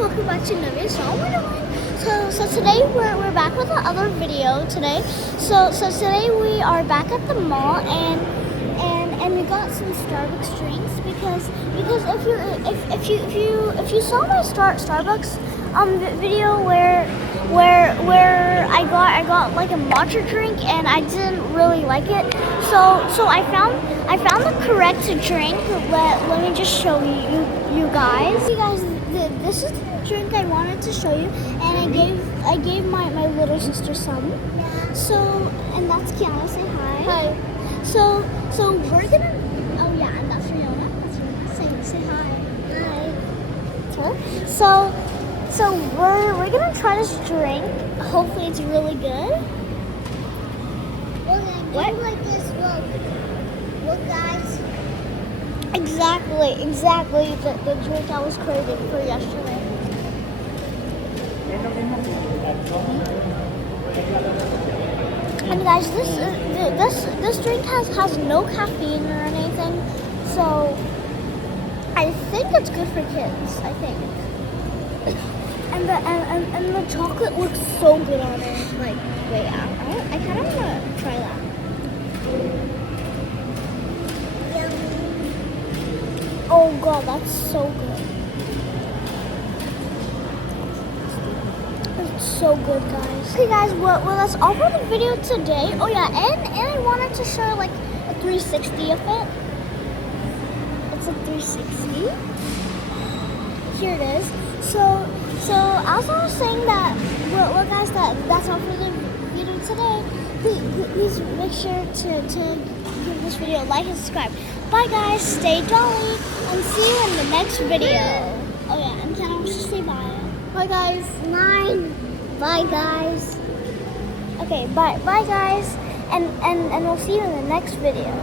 welcome back to another song. So today we're back with another video today. So today we are back at the mall and we got some Starbucks drinks because if you saw my Starbucks video where I got like a matcha drink and I didn't really like it. So I found the correct drink. Let me just show you guys. You guys, this is the drink I wanted to show you, and I gave my little sister some. So, and that's Kiana. Say hi. Hi. So we're gonna. Oh yeah, and that's Riona. Say hi. Hi. So we're gonna try this drink. Hopefully it's really good. What? Like this, look guys. Exactly. The drink I was craving for yesterday. And guys, this drink has no caffeine or anything, so I think it's good for kids. I think. And the chocolate looks so good on it. Like, wait, I kind of want to try that. Oh god, that's so good. It's so good, guys. Okay, guys, well that's all for the video today. Oh yeah, and I wanted to show like a 360 of it. It's a 360. Here it is. So as I was saying that, well guys, that's all for the video today. Please make sure to give this video a like and subscribe. Bye guys, stay jolly, and see you in the next video. Oh yeah, and can I just say bye? Bye guys. 9. Bye guys. Okay, bye guys, and we'll see you in the next video.